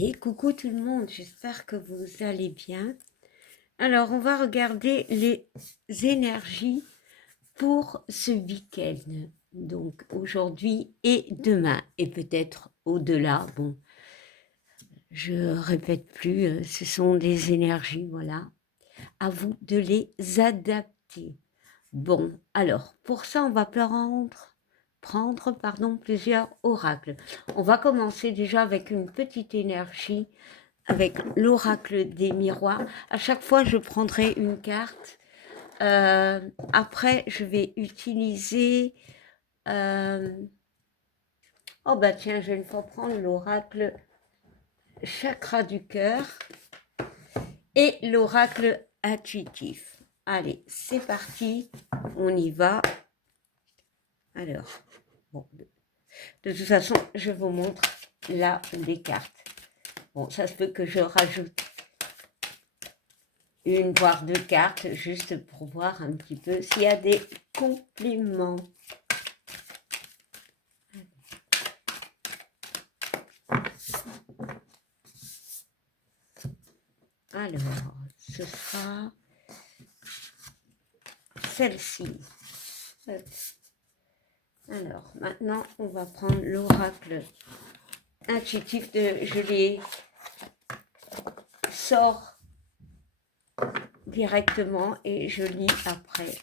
Et coucou tout le monde, j'espère que vous allez bien. Alors, on va regarder les énergies pour ce week-end. Donc, aujourd'hui et demain, et peut-être au-delà. Bon, je répète plus, ce sont des énergies, voilà. À vous de les adapter. Bon, alors, pour ça, on va prendre plusieurs oracles. On va commencer déjà avec une petite énergie avec l'oracle des miroirs. À chaque fois, je prendrai une carte. Après, je vais utiliser... Oh bah tiens, je vais une fois prendre l'oracle chakra du cœur et l'oracle intuitif. Allez, c'est parti, on y va. Alors, bon, de toute façon, je vous montre là les cartes. Bon, ça se peut que je rajoute une voire deux cartes juste pour voir un petit peu s'il y a des compléments. Alors, ce sera celle-ci. Alors, maintenant, on va prendre l'oracle intuitif de... Je les sors directement et je lis après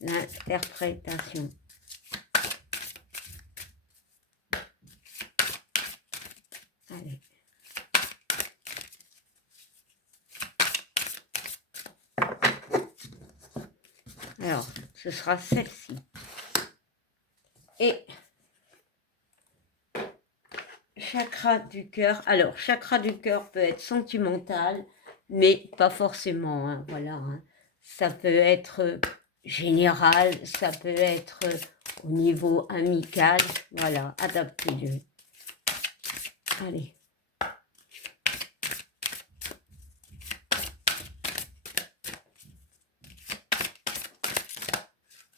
l'interprétation. Allez. Alors, ce sera celle-ci. Et chakra du cœur. Alors, chakra du cœur peut être sentimental, mais pas forcément. Hein, voilà. Hein. Ça peut être général, ça peut être au niveau amical. Voilà, adaptez-le. Allez.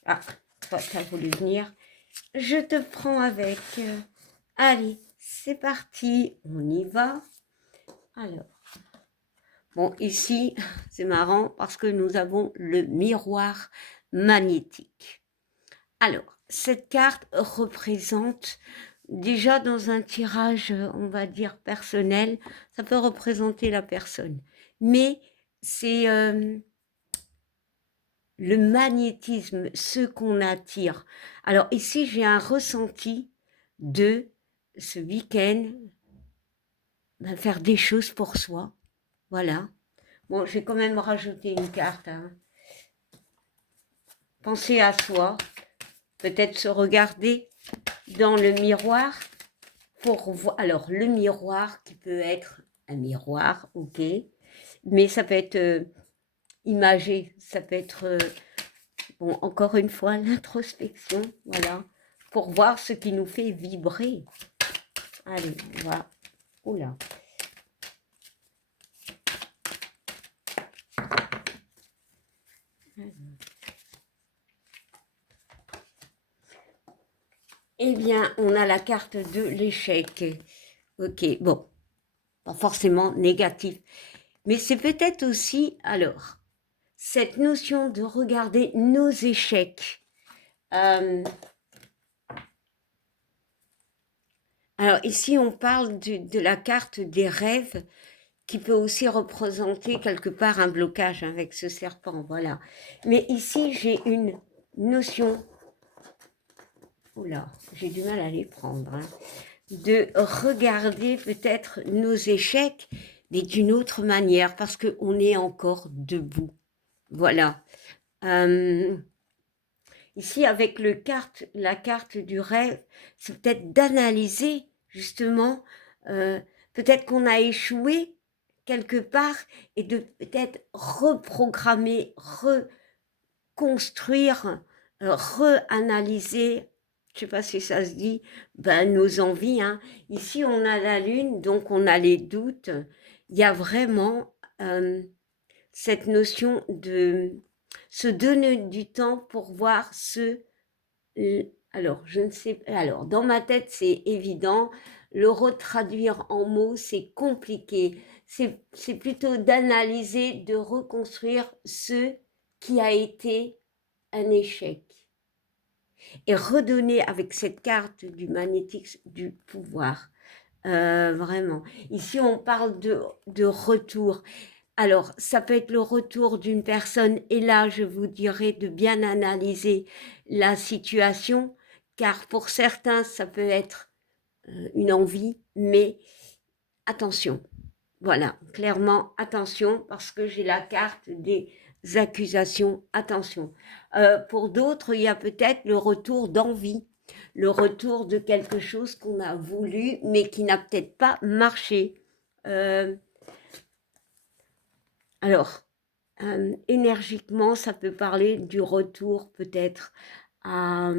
Ah, toi, t'as voulu venir. Je te prends avec. Allez, c'est parti. On y va. Alors. Bon, ici, c'est marrant parce que nous avons le miroir magnétique. Alors, cette carte représente, déjà dans un tirage, on va dire, personnel, ça peut représenter la personne. Mais c'est le magnétisme, ce qu'on attire. Alors ici, j'ai un ressenti de ce week-end, faire des choses pour soi. Voilà. Bon, j'ai quand même rajouté une carte. Hein. Penser à soi, peut-être se regarder dans le miroir pour voir. Alors, le miroir qui peut être un miroir, ok, mais ça peut être imagé, ça peut être, bon, encore une fois, l'introspection, voilà, pour voir ce qui nous fait vibrer. Allez, on va. Oula. Eh bien, on a la carte de l'échec. Ok, bon, pas forcément négatif. Mais c'est peut-être aussi, alors, cette notion de regarder nos échecs. Alors ici, on parle de la carte des rêves qui peut aussi représenter quelque part un blocage avec ce serpent, voilà. Mais ici, j'ai une notion, oula, j'ai du mal à les prendre, hein, de regarder peut-être nos échecs, mais d'une autre manière, parce qu'on est encore debout. Voilà. Ici, avec la carte du rêve, c'est peut-être d'analyser justement, peut-être qu'on a échoué quelque part et de peut-être reprogrammer, reconstruire, reanalyser, je ne sais pas si ça se dit, ben, nos envies. Hein. Ici, on a la lune, donc on a les doutes. Il y a vraiment cette notion de se donner du temps pour voir alors je ne sais pas, alors dans ma tête c'est évident, le retraduire en mots, c'est compliqué. C'est plutôt d'analyser, de reconstruire ce qui a été un échec. Et redonner avec cette carte du magnétique du pouvoir. Vraiment. Ici, on parle de retour. Alors, ça peut être le retour d'une personne, et là, je vous dirais de bien analyser la situation, car pour certains, ça peut être une envie, mais attention. Voilà, clairement, attention, parce que j'ai la carte des accusations, attention. Pour d'autres, il y a peut-être le retour d'envie, le retour de quelque chose qu'on a voulu, mais qui n'a peut-être pas marché. Alors, énergiquement, ça peut parler du retour peut-être à,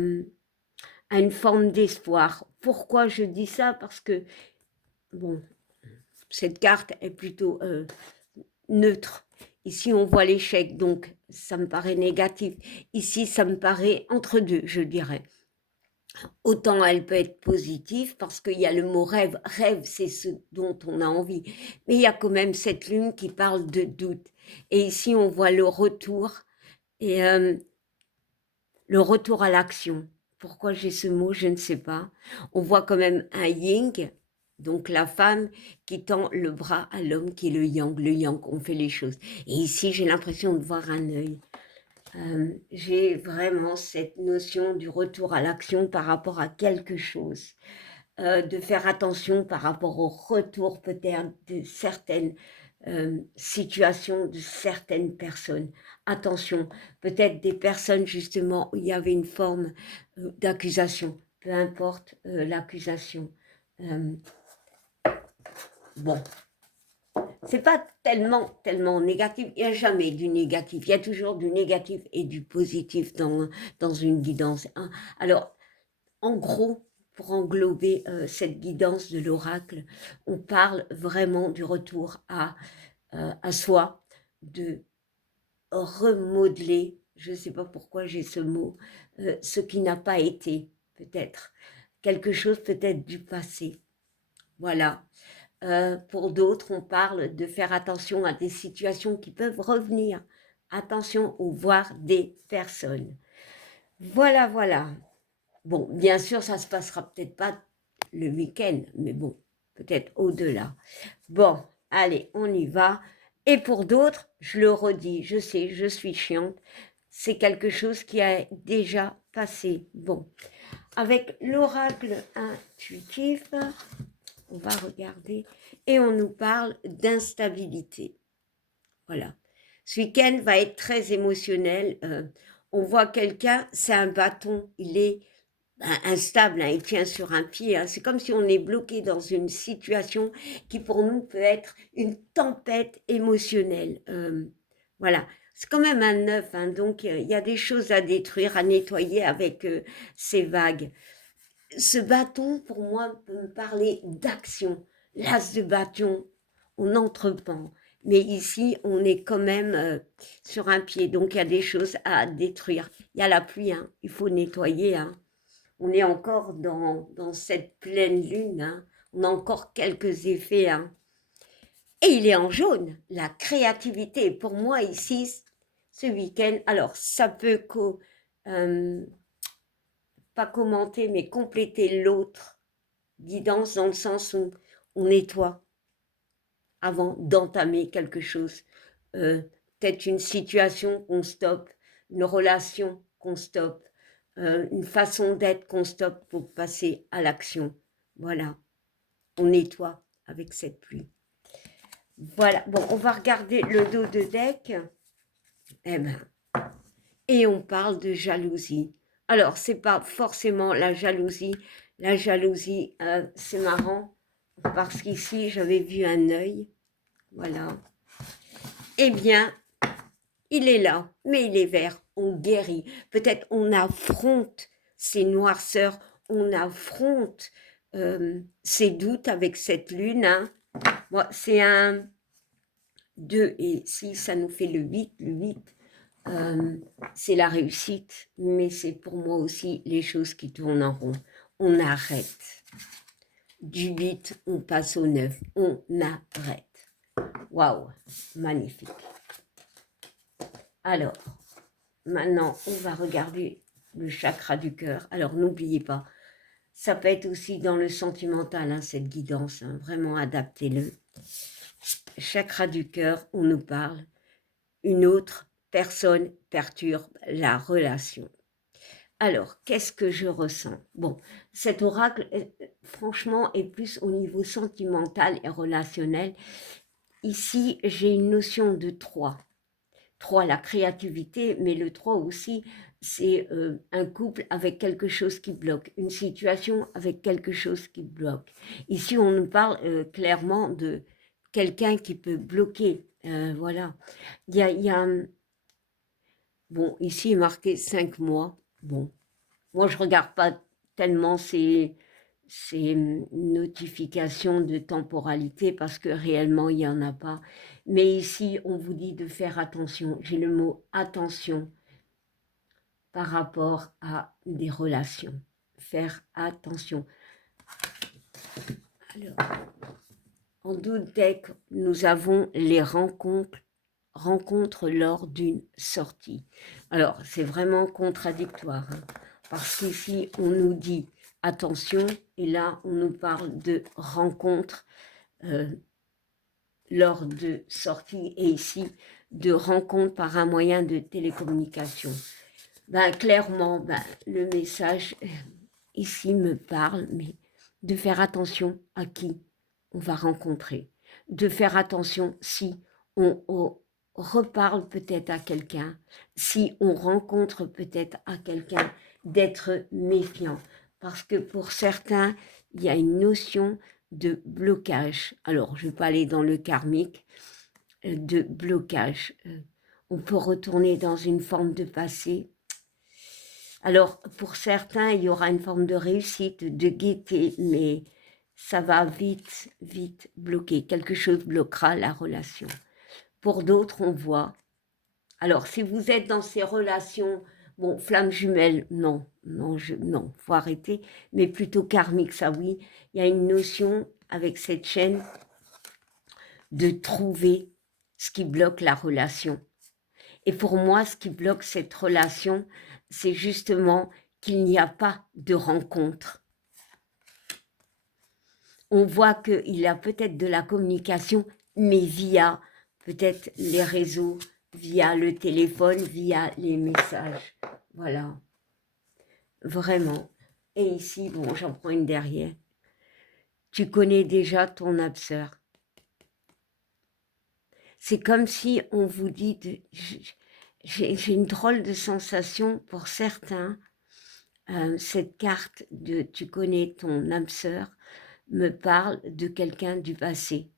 à une forme d'espoir. Pourquoi je dis ça? Parce que, bon, cette carte est plutôt neutre. Ici, on voit l'échec, donc ça me paraît négatif. Ici, ça me paraît entre deux, je dirais. Autant elle peut être positive parce qu'il y a le mot rêve. Rêve, c'est ce dont on a envie. Mais il y a quand même cette lune qui parle de doute. Et ici, on voit le retour et le retour à l'action. Pourquoi j'ai ce mot, je ne sais pas. On voit quand même un yin, donc la femme qui tend le bras à l'homme qui est le yang. Le yang, on fait les choses. Et ici, j'ai l'impression de voir un œil. J'ai vraiment cette notion du retour à l'action par rapport à quelque chose. De faire attention par rapport au retour peut-être de certaines situations, de certaines personnes. Attention, peut-être des personnes justement où il y avait une forme d'accusation, peu importe l'accusation. Bon, c'est pas tellement négatif. Il n'y a jamais du négatif. Il y a toujours du négatif et du positif dans une guidance. Hein. Alors, en gros, pour englober cette guidance de l'oracle, on parle vraiment du retour à soi, de remodeler, je ne sais pas pourquoi j'ai ce mot, ce qui n'a pas été, peut-être, quelque chose peut-être du passé. Voilà. Pour d'autres, on parle de faire attention à des situations qui peuvent revenir. Attention au voir des personnes. Voilà, voilà. Bon, bien sûr, ça se passera peut-être pas le week-end, mais bon, peut-être au-delà. Bon, allez, on y va. Et pour d'autres, je le redis, je sais, je suis chiante, c'est quelque chose qui a déjà passé. Bon, avec l'oracle intuitif, on va regarder et on nous parle d'instabilité. Voilà. Ce week-end va être très émotionnel. On voit quelqu'un, c'est un bâton, il est instable, hein, il tient sur un pied. Hein. C'est comme si on est bloqué dans une situation qui pour nous peut être une tempête émotionnelle. Voilà. C'est quand même un neuf, hein, donc il y a des choses à détruire, à nettoyer avec ces vagues. Ce bâton, pour moi, peut me parler d'action. L'as de bâton, on entreprend. Mais ici, on est quand même sur un pied, donc il y a des choses à détruire. Il y a la pluie, hein, il faut nettoyer. Hein. On est encore dans cette pleine lune. Hein. On a encore quelques effets. Hein. Et il est en jaune. La créativité, pour moi, ici, ce week-end, alors ça peut pas commenter, mais compléter l'autre guidance dans le sens où on nettoie avant d'entamer quelque chose. Peut-être une situation qu'on stoppe, une relation qu'on stoppe, une façon d'être qu'on stoppe pour passer à l'action. Voilà, on nettoie avec cette pluie. Voilà, bon, on va regarder le dos de deck. Eh ben, et on parle de jalousie. Alors, c'est pas forcément la jalousie. La jalousie, c'est marrant parce qu'ici, j'avais vu un œil. Voilà. Eh bien, il est là, mais il est vert. On guérit. Peut-être on affronte ces noirceurs, on affronte ces doutes avec cette lune. Hein. Moi, c'est un 2 et 6, ça nous fait le 8. Le 8, c'est la réussite, mais c'est pour moi aussi les choses qui tournent en rond. On arrête. Du 8, on passe au 9. On arrête. Waouh, magnifique. Alors, maintenant, on va regarder le chakra du cœur. Alors, n'oubliez pas, ça peut être aussi dans le sentimental, hein, cette guidance. Hein, vraiment, adaptez-le. Chakra du cœur, on nous parle. Une autre personne perturbe la relation. Alors, qu'est-ce que je ressens? Bon, cet oracle, franchement, est plus au niveau sentimental et relationnel. Ici, j'ai une notion de 3. 3, la créativité, mais le 3 aussi, c'est un couple avec quelque chose qui bloque, une situation avec quelque chose qui bloque. Ici, on nous parle clairement de quelqu'un qui peut bloquer. Voilà. Il y a, bon, ici, il est marqué 5 mois. Bon, moi, je regarde pas tellement ces notifications de temporalité parce que réellement, il n'y en a pas. Mais ici, on vous dit de faire attention. J'ai le mot attention par rapport à des relations. Faire attention. Alors, en Doodec, nous avons les rencontres lors d'une sortie. Alors, c'est vraiment contradictoire, hein, parce qu'ici, on nous dit attention, et là, on nous parle de rencontres lors de sorties, et ici, de rencontres par un moyen de télécommunication. Ben, clairement, ben, le message ici me parle, mais de faire attention à qui on va rencontrer, de faire attention si on reparle peut-être à quelqu'un, si on rencontre peut-être à quelqu'un, d'être méfiant. Parce que pour certains, il y a une notion de blocage. Alors, je ne vais pas aller dans le karmique, de blocage. On peut retourner dans une forme de passé. Alors, pour certains, il y aura une forme de réussite, de gaieté, mais ça va vite, vite bloquer. Quelque chose bloquera la relation. Pour d'autres, on voit. Alors, si vous êtes dans ces relations, bon, flamme jumelle, non, non, faut arrêter, mais plutôt karmique, ça oui. Il y a une notion avec cette chaîne de trouver ce qui bloque la relation. Et pour moi, ce qui bloque cette relation, c'est justement qu'il n'y a pas de rencontre. On voit qu'il y a peut-être de la communication, mais via peut-être les réseaux, via le téléphone, via les messages. Voilà, vraiment. Et ici, bon, j'en prends une derrière. Tu connais déjà ton âme sœur. C'est comme si on vous dit, j'ai une drôle de sensation pour certains. Cette carte de tu connais ton âme sœur me parle de quelqu'un du passé.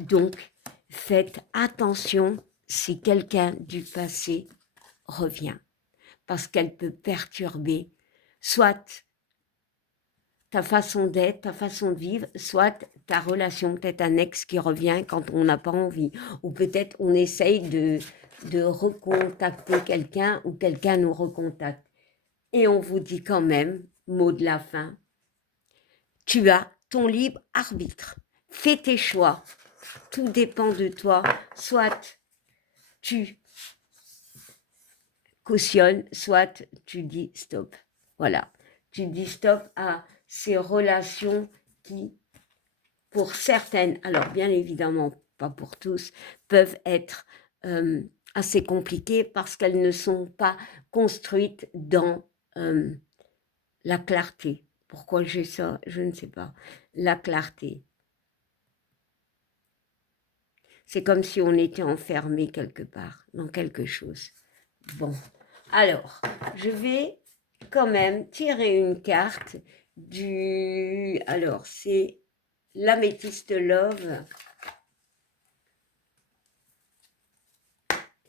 Donc, faites attention si quelqu'un du passé revient, parce qu'elle peut perturber soit ta façon d'être, ta façon de vivre, soit ta relation, peut-être un ex qui revient quand on n'a pas envie, ou peut-être on essaye de recontacter quelqu'un ou quelqu'un nous recontacte. Et on vous dit quand même, mot de la fin, tu as ton libre arbitre. Fais tes choix. Tout dépend de toi. Soit tu cautionnes, soit tu dis stop. Voilà. Tu dis stop à ces relations qui, pour certaines, alors bien évidemment pas pour tous, peuvent être assez compliquées parce qu'elles ne sont pas construites dans la clarté. Pourquoi j'ai ça? Je ne sais pas. La clarté. C'est comme si on était enfermé quelque part, dans quelque chose. Bon, alors, je vais quand même tirer une carte du... Alors, c'est l'améthyste love.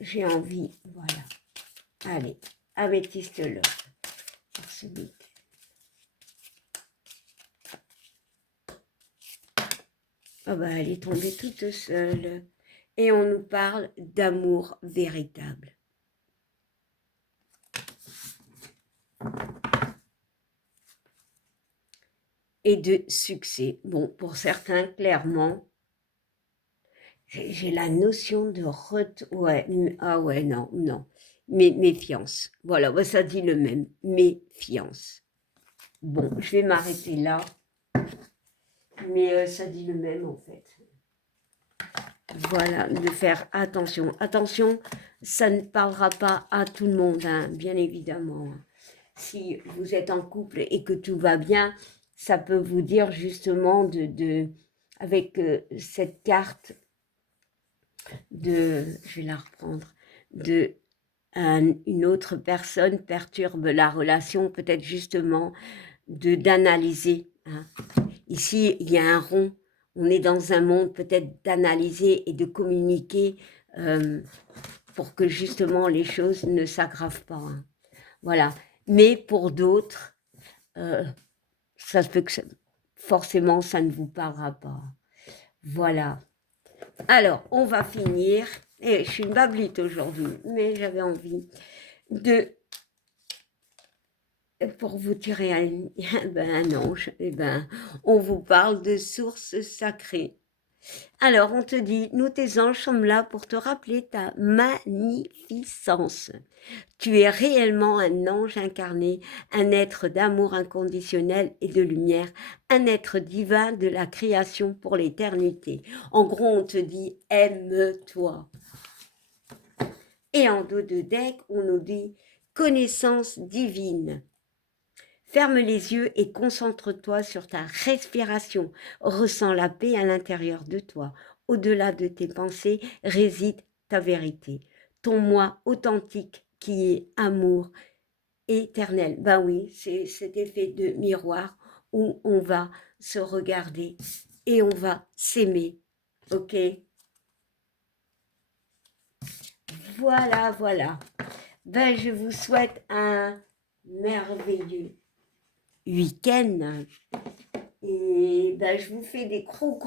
J'ai envie, voilà. Allez, améthyste love. Pour celui. Oh bah, elle est tombée toute seule. Et on nous parle d'amour véritable. et de succès. Bon, pour certains, clairement, j'ai la notion de ouais, ah ouais, non, non. Mais méfiance. Voilà, bah, ça dit le même. Méfiance. Bon, je vais m'arrêter là. Mais ça dit le même en fait. Voilà, de faire attention. Attention, ça ne parlera pas à tout le monde, hein, bien évidemment. Si vous êtes en couple et que tout va bien, ça peut vous dire justement avec cette carte je vais la reprendre, une autre personne perturbe la relation, peut-être justement d'analyser. Hein. Ici, il y a un rond. On est dans un monde peut-être d'analyser et de communiquer pour que justement les choses ne s'aggravent pas. Hein. Voilà. Mais pour d'autres, ça se peut que forcément ça ne vous parlera pas. Voilà. Alors, on va finir. Et je suis une bablite aujourd'hui, mais j'avais envie pour vous tirer un ange, on vous parle de sources sacrées. Alors, on te dit, nous tes anges sommes là pour te rappeler ta magnificence. Tu es réellement un ange incarné, un être d'amour inconditionnel et de lumière, un être divin de la création pour l'éternité. En gros, on te dit, aime-toi. Et en dos de deck, on nous dit, connaissance divine. Ferme les yeux et concentre-toi sur ta respiration. Ressens la paix à l'intérieur de toi. Au-delà de tes pensées réside ta vérité. Ton moi authentique qui est amour éternel. Ben oui, c'est cet effet de miroir où on va se regarder et on va s'aimer. Ok? Voilà, voilà. Ben, je vous souhaite un merveilleux week-end. Et ben, je vous fais des gros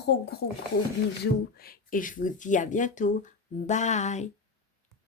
bisous et je vous dis à bientôt. Bye.